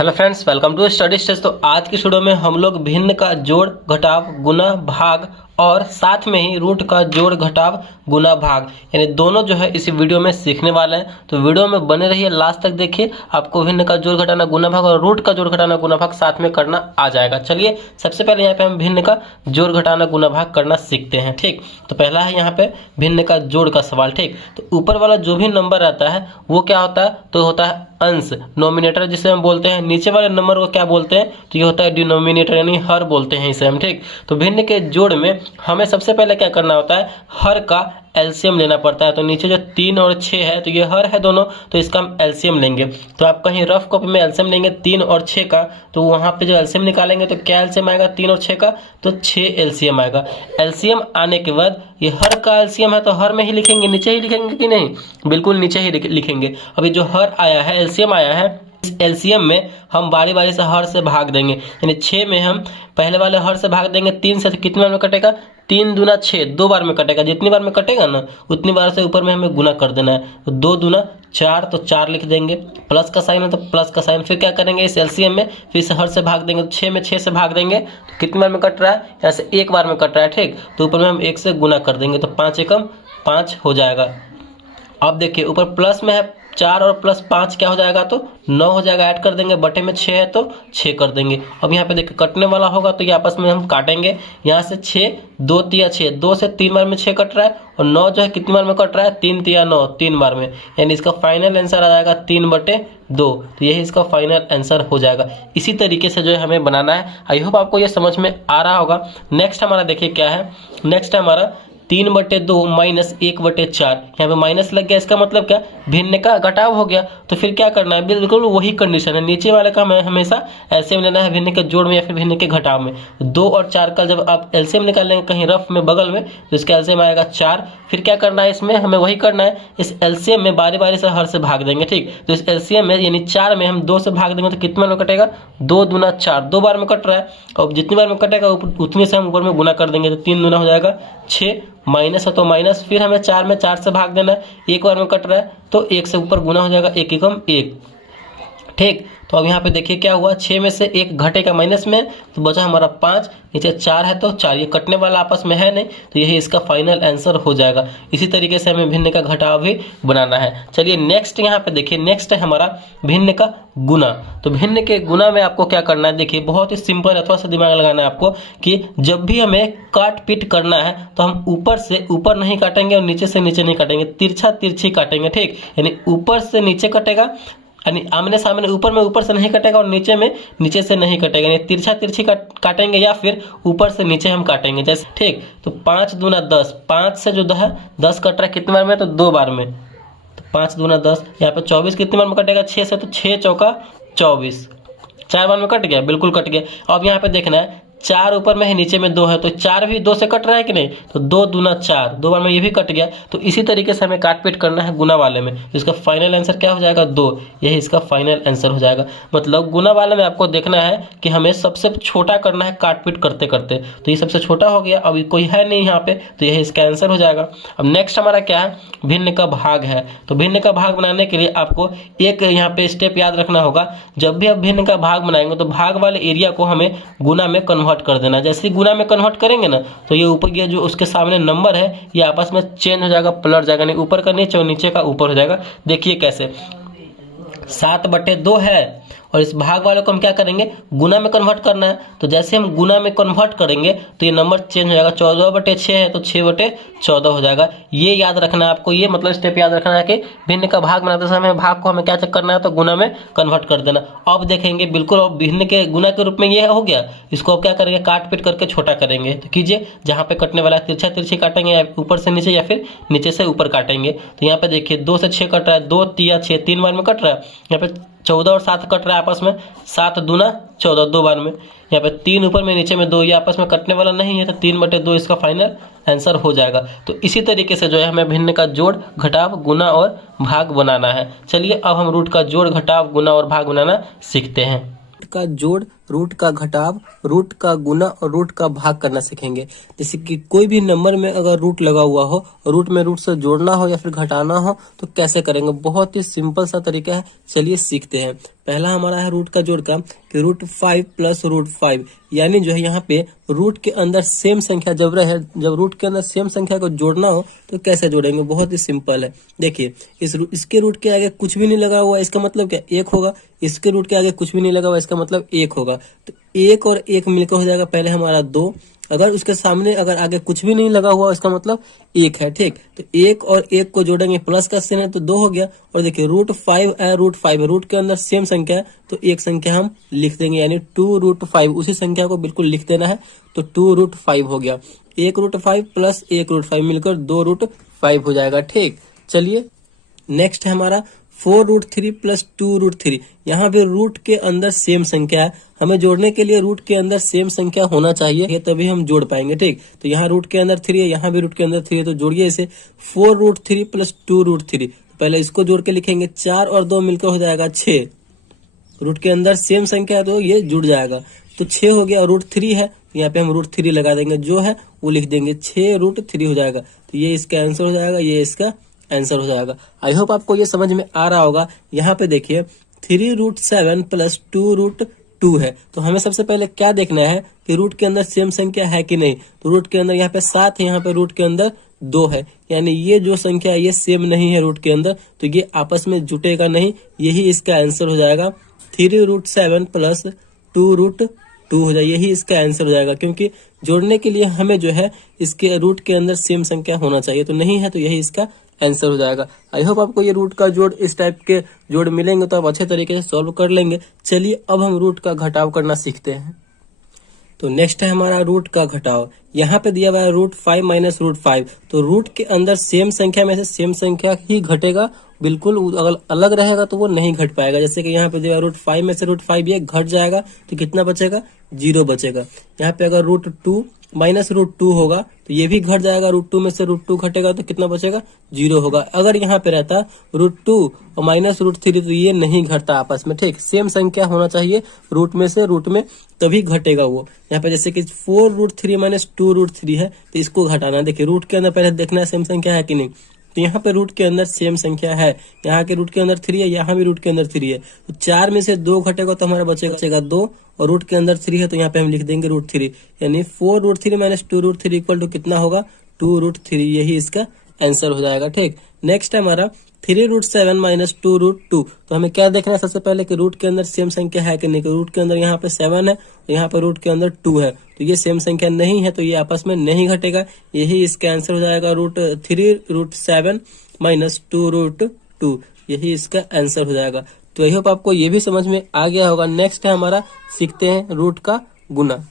Hello friends, welcome to study stage. तो आज की वीडियो में हम लोग भिन्न का जोड़ घटाव गुना भाग और साथ में ही रूट का जोड़ घटाव गुना भाग यानी दोनों जो है इस वीडियो में सीखने वाले हैं। तो वीडियो में बने रहिए, लास्ट तक देखिए, आपको भिन्न का जोड़ घटाना गुना भाग और रूट का जोड़ घटाना गुना भाग साथ में करना आ जाएगा। चलिए सबसे पहले यहाँ पे हम भिन्न का जोड़ घटाना गुना भाग करना सीखते हैं। ठीक, तो पहला है यहाँ पे भिन्न का जोड़ का सवाल। ठीक, तो ऊपर वाला जो भी नंबर रहता है वो क्या होता है, तो होता है अंश, नोमिनेटर जिसे हम बोलते हैं। नीचे वाले नंबर को क्या बोलते हैं, तो ये होता है डिनोमिनेटर यानी हर बोलते हैं इसे हम। ठीक, तो भिन्न के जोड़ में हमें सबसे पहले क्या करना होता है, हर का एलसीएम लेना पड़ता है। तो नीचे जो 3 और 6 है तो ये हर है दोनों, तो इसका हम एलसीएम लेंगे। तो आप कहीं रफ कॉपी में एलसीएम लेंगे 3 और 6 का, तो वहाँ पे जो एलसीएम निकालेंगे तो क्या एलसीएम आएगा 3 और 6 का, तो 6 एलसीएम आएगा। एलसीएम आने के बाद ये हर का एलसीएम है तो हर में ही लिखेंगे, नीचे ही लिखेंगे कि नहीं, बिल्कुल नीचे ही लिखेंगे। अभी जो हर आया है, एलसीएम आया है, इस एलसीएम में हम बारी बारी से हर से भाग देंगे। यानी 6 में हम पहले वाले हर से भाग देंगे 3 से, तो कितने बार में कटेगा, 3 दूना 6, 2 बार में कटेगा। जितनी बार में कटेगा ना उतनी बार से ऊपर में हमें गुना कर देना है। तो 2 दूना 4, तो 4 लिख देंगे, प्लस का साइन है तो प्लस का साइन। फिर क्या करेंगे, इस एलसीएम में फिर से हर से भाग देंगे। तो 6 में 6 से भाग देंगे तो कितनी बार में कट रहा है, यहाँ से 1 बार में कट रहा है। ठीक, तो ऊपर में हम 1 से गुना कर देंगे, तो 5 एकम 5 हो जाएगा। अब देखिए ऊपर प्लस में है 4 और प्लस 5 क्या हो जाएगा, तो 9 हो जाएगा। ऐड कर देंगे, बटे में 6 है तो 6 कर देंगे। अब यहाँ पे देखिए कटने वाला होगा तो ये आपस में हम काटेंगे। यहाँ से 6, 2 तिया 6, 2 से 3 बार में 6 कट रहा है, और 9 जो है कितनी बार में कट रहा है, 3 तिया 9, 3 बार में। यानी इसका फाइनल आंसर आ जाएगा 3/2। तो यही इसका फाइनल आंसर हो जाएगा। इसी तरीके से जो है हमें बनाना है। आई होप आपको ये समझ में आ रहा होगा। नेक्स्ट हमारा देखिए क्या है, नेक्स्ट है हमारा 3/2 माइनस 1/4। यहाँ पे माइनस लग गया, इसका मतलब क्या, भिन्न का घटाव हो गया। तो फिर क्या करना है, बिल्कुल वही कंडीशन है, नीचे वाले का हमें हमेशा एलसीएम लेना है भिन्न के जोड़ में या फिर भिन्न के घटाव में। 2 और 4 का जब आप एलसीएम निकालेंगे कहीं रफ में बगल में, तो इसका एलसीएम आएगा 4। फिर क्या करना है, इसमें हमें वही करना है, इस एलसीएम में बारी बारी से हर से भाग देंगे। ठीक, तो इस एलसीएम में यानी 4 में हम 2 से भाग देंगे तो कितने बार में कटेगा, 2 दूना 4, 2 बार में कट रहा है। और जितनी बार में कटेगा उतनी से हम ऊपर में गुना कर देंगे, तो 3 दूना हो जाएगा 6, माइनस है तो माइनस। फिर हमें 4 में 4 से भाग देना है, 1 बार में कट रहा है तो 1 से ऊपर गुना हो जाएगा, 1 एकम 1। ठीक, तो अब यहाँ पे देखिए क्या हुआ, 6 में से 1 घटेगा माइनस में, तो बचा हमारा 5, नीचे 4 है तो 4, ये कटने वाला आपस में है नहीं, तो यही इसका फाइनल आंसर हो जाएगा। इसी तरीके से हमें भिन्न का घटाव भी बनाना है। चलिए नेक्स्ट यहाँ पे देखिए, नेक्स्ट है हमारा भिन्न का गुना। तो भिन्न के गुना में आपको क्या करना है, देखिए बहुत ही सिंपल है, थोड़ा सा दिमाग लगाना है आपको कि जब भी हमें काट पीट करना है तो हम ऊपर से ऊपर नहीं काटेंगे और नीचे से नीचे नहीं काटेंगे, तिरछा तिरछी काटेंगे। ठीक, यानी ऊपर से नीचे कटेगा, यानी आमने सामने, ऊपर में ऊपर से नहीं कटेगा और नीचे में नीचे से नहीं कटेगा, यानी तिरछा तिरछी काटेंगे या फिर ऊपर से नीचे हम काटेंगे जैसे। ठीक, तो 5 दूना 10, 5 से जो है 10 कट रहा है कितने बार में, तो 2 बार में। तो 5 दूना 10, यहाँ पे 24 कितने बार में कटेगा, 6 से, तो 6 चौका 24, 4 बार में कट गया, बिल्कुल कट गया। अब यहाँ पे देखना है 4 ऊपर में है नीचे में 2 है, तो 4 भी 2 से कट रहा है कि नहीं, तो 2 दूना 4, 2 बार में ये भी कट गया। तो इसी तरीके से हमें काट पीट करना है गुना वाले में। तो इसका फाइनल आंसर क्या हो जाएगा, 2, यही इसका फाइनल आंसर हो जाएगा। मतलब गुना वाले में आपको देखना है कि हमें सबसे छोटा करना है काट पीट करते करते, तो ये सबसे छोटा हो गया, अभी कोई है नहीं यहाँ पे, तो यही इसका आंसर हो जाएगा। अब नेक्स्ट हमारा क्या है, भिन्न का भाग है। तो भिन्न का भाग बनाने के लिए आपको एक यहाँ पे स्टेप याद रखना होगा, जब भी आप भिन्न का भाग बनाएंगे तो भाग वाले एरिया को हमें गुना में कन्वर्ट कर देना। जैसे ही गुना में कन्वर्ट करेंगे ना, तो ये ऊपर ये जो उसके सामने नंबर है ये आपस में चेंज हो जाएगा, पलट जाएगा, नहीं ऊपर का नीचे और नीचे का ऊपर हो जाएगा। देखिए कैसे, 7/2 है और इस भाग वाले को हम क्या करेंगे, गुना में कन्वर्ट करना है। तो जैसे हम गुना में कन्वर्ट करेंगे तो ये नंबर चेंज हो जाएगा, 14/6 है तो 6/14 हो जाएगा। ये याद रखना है आपको, ये मतलब स्टेप याद रखना है कि भिन्न का भाग बनाते समय भाग को हमें क्या चेक करना है, तो गुना में कन्वर्ट कर देना। अब देखेंगे बिल्कुल अब भिन्न के गुना के रूप में ये हो गया, इसको अब क्या करेंगे, काट पीट करके छोटा करेंगे। तो कीजिए, जहाँ पे कटने वाला है तिरछा तिरछी काटेंगे, या ऊपर से नीचे या फिर नीचे से ऊपर काटेंगे। तो यहाँ पे देखिए 2 से 6 कट रहा है, 2 तिया 6, 3 बार में कट रहा है। यहाँ पे 14 और 7 कट रहा है आपस में, 7 दूना 14, 2 बार में। यहाँ पे 3 ऊपर में नीचे में 2, ये आपस में कटने वाला नहीं है, तो 3/2 इसका फाइनल आंसर हो जाएगा। तो इसी तरीके से जो है हमें भिन्न का जोड़ घटाव गुना और भाग बनाना है। चलिए अब हम रूट का जोड़ घटाव गुना और भाग बनाना सीखते हैं। का जोड़ रूट का घटाव, रूट का गुना और रूट का भाग करना सीखेंगे। जैसे कि कोई भी नंबर में अगर रूट लगा हुआ हो, रूट में रूट से जोड़ना हो या फिर घटाना हो तो कैसे करेंगे, बहुत ही सिंपल सा तरीका है। चलिए सीखते हैं। पहला हमारा है रूट का जोड़ का कि √5 प्लस √5, यानी जो है यहाँ पे रूट के अंदर सेम संख्या जब रहे, जब रूट के अंदर सेम संख्या को जोड़ना हो तो कैसे जोड़ेंगे, बहुत ही सिंपल है। देखिए इसके रूट के आगे कुछ भी नहीं लगा हुआ, इसका मतलब क्या, 1 होगा। इसके रूट के आगे कुछ भी नहीं लगा हुआ, इसका मतलब 1 होगा। तो 1 और 1 मिलकर हो जाएगा पहले हमारा 2। अगर उसके सामने अगर आगे कुछ भी नहीं लगा हुआ, इसका मतलब 1 है। ठीक, तो 1 और 1 को जोड़ेंगे, प्लस का चिन्ह है तो 2 हो गया। और देखिए √5 है, √5 है, रूट के अंदर सेम संख्या है तो एक संख्या हम लिख देंगे, यानी 2√5, उसी संख्या को बिल्कुल लिख देना है। तो 2√5 हो गया। 1√5 प्लस 1√5 मिलकर 2√5 हो जाएगा। ठीक, चलिए नेक्स्ट है हमारा 4√3 प्लस 2√3। यहाँ पे रूट के अंदर सेम संख्या है, हमें जोड़ने के लिए रूट के अंदर सेम संख्या होना चाहिए, तभी हम जोड़ पाएंगे। ठीक, तो यहाँ रूट के अंदर 3 है, यहाँ भी रूट के अंदर 3 है, तो जोड़िए इसे। 4√3 प्लस 2√3, पहले इसको जोड़ के लिखेंगे, 4 और 2 मिलकर हो जाएगा 6। रूट के अंदर सेम संख्या है तो ये जुड़ जाएगा, तो 6 हो गया। और √3 है, यहाँ पे हम √3 लगा देंगे, जो है वो लिख देंगे, 6√3 हो जाएगा। तो ये इसका आंसर हो जाएगा, ये इसका आंसर हो जाएगा। आई होप आपको ये समझ में आ रहा होगा। यहाँ पे देखिए 3√7 प्लस 2√2 है, तो हमें सबसे पहले क्या देखना है कि रूट के अंदर सेम संख्या है कि नहीं। तो रूट के अंदर यहाँ पे 7 है, यहाँ पे रूट के अंदर 2 है, यानी ये जो संख्या है ये सेम नहीं है रूट के अंदर, तो ये आपस में जुटेगा नहीं, यही इसका आंसर हो जाएगा। 3√7 प्लस 2√2 हो जाए, यही इसका आंसर हो जाएगा। क्योंकि जोड़ने के लिए हमें जो है इसके रूट के अंदर सेम संख्या होना चाहिए, तो नहीं है, तो यही इसका आंसर हो जाएगा। आई होप आपको ये रूट का जोड़, इस टाइप के जोड़ मिलेंगे तो आप अच्छे तरीके से सॉल्व कर लेंगे। चलिए अब हम रूट का घटाव करना सीखते हैं। तो नेक्स्ट है हमारा रूट का घटाव। यहाँ पे दिया हुआ है √5 माइनस √5, तो रूट के अंदर सेम संख्या में से सेम संख्या ही घटेगा, बिल्कुल अगर अलग रहेगा तो वो नहीं घट पाएगा। जैसे कि यहाँ पे दिया √5 में से √5 ये घट जाएगा तो कितना बचेगा, 0 बचेगा। यहाँ पे अगर √2 माइनस √2 होगा तो ये भी घट जाएगा, √2 में से √2 घटेगा तो कितना बचेगा, 0 होगा। अगर यहाँ पे रहता √2 और माइनस √3 तो ये नहीं घटता आपस में। ठीक, सेम संख्या होना चाहिए रूट में से रूट में, तभी घटेगा वो। यहाँ पे जैसे कि 4√3 माइनस 2√3 है, तो इसको घटाना है। देखिए रूट के अंदर पहले देखना है सेम संख्या है कि नहीं, तो यहाँ पे रूट के अंदर सेम संख्या है, यहाँ के रूट के अंदर 3 है, यहाँ भी रूट के अंदर 3 है, तो 4 में से 2 घटेगा तो हमारा बचेगा 2, और रूट के अंदर 3 है तो यहाँ पे हम लिख देंगे √3, यानी 4√3 माइनस 2√3 इक्वल टू कितना होगा, 2√3, यही इसका आंसर हो जाएगा। ठीक, नेक्स्ट है हमारा 3√7 माइनस 2√2। तो हमें क्या देखना है सबसे पहले कि रूट के अंदर सेम संख्या है कि नहीं। रूट के अंदर यहाँ पे 7 है और यहाँ पे रूट के अंदर 2 है, तो ये सेम संख्या नहीं है, तो ये आपस में नहीं घटेगा, यही इसका आंसर हो जाएगा। 3√7 माइनस 2√2, यही इसका आंसर हो जाएगा। तो आई होप आपको ये भी समझ में आ गया होगा। नेक्स्ट है हमारा, सीखते हैं रूट का गुना।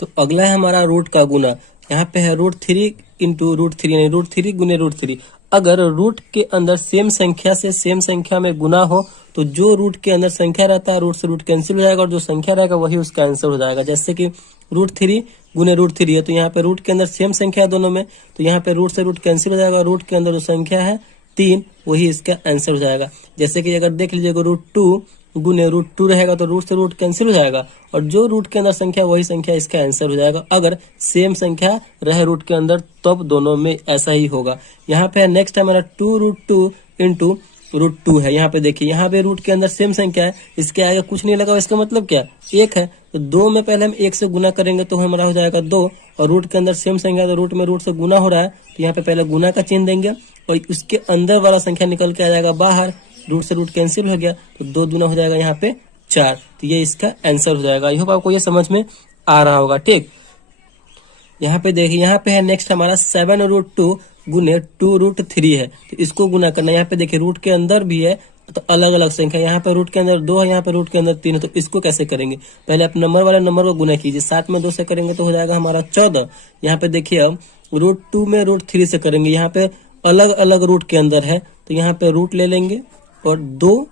तो अगला है हमारा रूट का गुना। यहाँ पे है √3 इंटू √3, यानी √3 गुने √3। अगर रूट के अंदर सेम संख्या से सेम संख्या में गुना हो तो जो रूट के अंदर संख्या रहता है रूट से रूट कैंसिल हो जाएगा, और जो संख्या रहेगा वही उसका आंसर हो जाएगा। जैसे कि √3 गुने √3 है, तो यहाँ पे रूट के अंदर सेम संख्या है दोनों में, तो यहाँ पे रूट से रूट कैंसिल हो जाएगा, रूट के अंदर जो संख्या है 3, वही इसका आंसर हो जाएगा। जैसे कि अगर देख लीजिएगा √2 गुने √2 रहेगा तो रूट से रूट कैंसिल हो जाएगा, और जो रूट के अंदर संख्या वही संख्या इसका आंसर हो जाएगा। अगर सेम संख्या रहे रूट के अंदर तब दोनों में ऐसा ही होगा। यहाँ पे नेक्स्ट है हमारा 2√2 इंटू √2 है। यहाँ पे देखिए, यहाँ पे रूट के अंदर सेम संख्या है, इसके आगे कुछ नहीं लगा, इसका मतलब क्या, 1 है, तो 2 में पहले हम 1 से गुना करेंगे तो हमारा हो जाएगा 2, और रूट के अंदर सेम संख्या तो रूट में रूट से गुना हो रहा है, तो यहाँ पे पहले गुना का चिन्ह देंगे और उसके अंदर वाला संख्या निकल के आ जाएगा बाहर, रूट से रूट कैंसिल हो गया तो 2 दूना हो जाएगा यहाँ पे 4, तो ये इसका आंसर हो जाएगा। आई होप आपको ये समझ में आ रहा होगा। ठीक, यहाँ पे देखिए, यहाँ पे है नेक्स्ट हमारा 7√2 गुने 2√3 है, तो इसको गुना करना है। यहाँ पे देखिए रूट के अंदर भी है तो अलग अलग संख्या, यहाँ पे रूट के अंदर 2 है, यहाँ पे रूट के अंदर 3 है, तो इसको कैसे करेंगे, पहले आप नंबर वाले नंबर को गुना कीजिए, 7 में 2 से करेंगे तो हो जाएगा हमारा 14। यहाँ पे देखिए अब √2 में √3 से करेंगे, यहाँ पे अलग अलग रूट के अंदर है, तो यहाँ पे रूट ले लेंगे और 2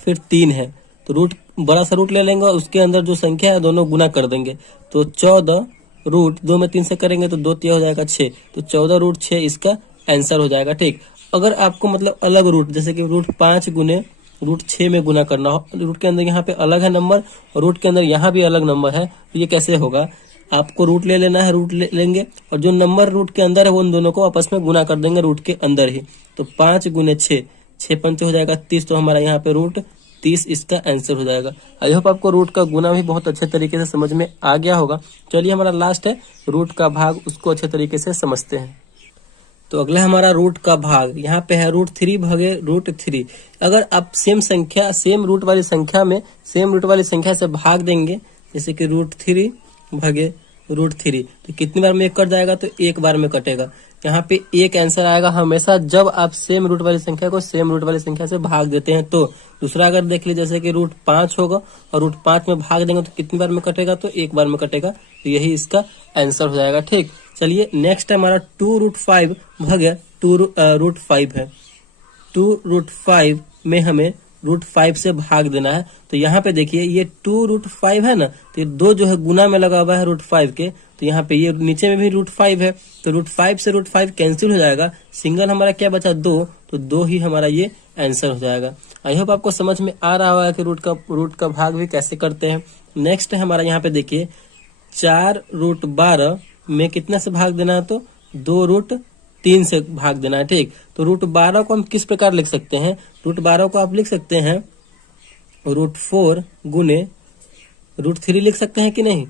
फिर 3 है, तो रूट बड़ा सा रूट ले लेंगे और उसके अंदर जो संख्या है दोनों गुना कर देंगे, तो 14 रूट 2 में 3 से करेंगे तो 2 हो जाएगा 6, तो 14√6 इसका आंसर हो जाएगा। ठीक, अगर आपको मतलब अलग रूट, जैसे कि √5 गुने रूट 6 में गुना करना हो, रूट के अंदर यहाँ पे अलग है नंबर और रूट के अंदर यहाँ भी अलग नंबर है, तो ये कैसे होगा? आपको रूट ले लेना है, रूट लेंगे और जो नंबर रूट के अंदर है वो उन दोनों को आपस में गुना कर देंगे रूट के अंदर ही। तो 5 गुने 6, 6 पंचे हो जाएगा 30, तो हमारा यहाँ पे रूट 30 इसका आंसर हो जाएगा। आई होप आपको रूट का गुना भी बहुत अच्छे तरीके से समझ में आ गया होगा। चलिए हमारा लास्ट है रूट का भाग, उसको अच्छे तरीके से समझते हैं। तो अगला हमारा रूट का भाग, यहाँ पे है रूट 3 भागे रूट 3। अगर आप सेम रूट वाली संख्या में सेम रूट वाली संख्या से भाग देंगे, जैसे कि रूट 3 भागे रूट 3, तो कितनी बार में एक कट जाएगा? तो एक बार में कटेगा। यहाँ पे एक आंसर आएगा हमेशा जब आप सेम रूट वाली संख्या को सेम रूट वाली संख्या से भाग देते हैं। तो दूसरा अगर देख लीजिए, जैसे कि रूट 5 होगा और रूट 5 में भाग देंगे तो कितनी बार में कटेगा? तो एक बार में कटेगा। तो यही इसका आंसर हो जाएगा। ठीक, चलिए नेक्स्ट हमारा 2 रूट 5 भागे 2 रूट 5 है। 2 रूट 5 में हमें रूट 5 से भाग देना है। तो यहाँ पे देखिए ये 2 रूट 5 है ना, तो ये 2 जो है गुना में लगा हुआ है रूट 5 के, तो यहाँ पे ये नीचे में भी रूट 5 है, तो रूट 5 से रूट 5 कैंसिल हो जाएगा। सिंगल हमारा क्या बचा? 2, तो 2 ही हमारा ये आंसर हो जाएगा। आई होप आपको समझ में आ रहा होगा कि रूट का भाग भी कैसे करते हैं। नेक्स्ट है हमारा यहाँ पे देखिए 4 रूट 12 में कितना से भाग देना है? तो 2 रूट 3 से भाग देना है। ठीक, तो रूट 12 को हम किस प्रकार लिख सकते हैं? रूट 12 को आप लिख सकते हैं रूट 4 गुने रूट 3 लिख सकते हैं कि नहीं?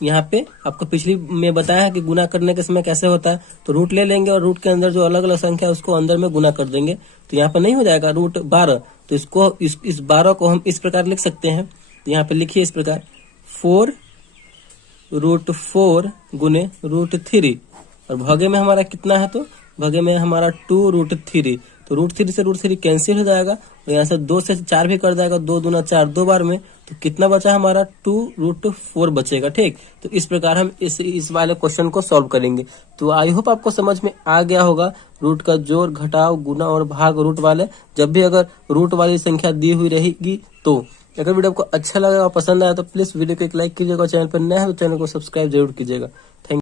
यहाँ पे आपको पिछली में बताया है कि गुना करने के समय कैसे होता है। तो रूट ले लेंगे और रूट के अंदर जो अलग अलग संख्या है उसको अंदर में गुना कर देंगे, तो यहाँ पे नहीं हो जाएगा रूट 12। तो इसको इस 12 को हम इस प्रकार लिख सकते हैं। तो यहाँ पे लिखिए इस प्रकार 4 रूट 4 गुने रूट 3, और भागे में हमारा कितना है? तो भागे में हमारा 2 रूट 3, तो रूट 3 से रूट 3 कैंसिल हो जाएगा और यहाँ से 2 से 4 भी कर जाएगा, 2 दूना 4 2 बार में, तो कितना बचा हमारा? 2 रूट 4 बचेगा। ठीक, तो इस प्रकार हम इस वाले क्वेश्चन को सॉल्व करेंगे। तो आई होप आपको समझ में आ गया होगा रूट का जोड़, घटाव, गुना और भाग रूट वाले। जब भी अगर रूट वाली संख्या दी हुई रहेगी तो अगर वीडियो आपको अच्छा लगा और पसंद आया तो प्लीज वीडियो को एक लाइक कीजिएगा, चैनल पर नया है तो चैनल को सब्सक्राइब जरूर कीजिएगा। थैंक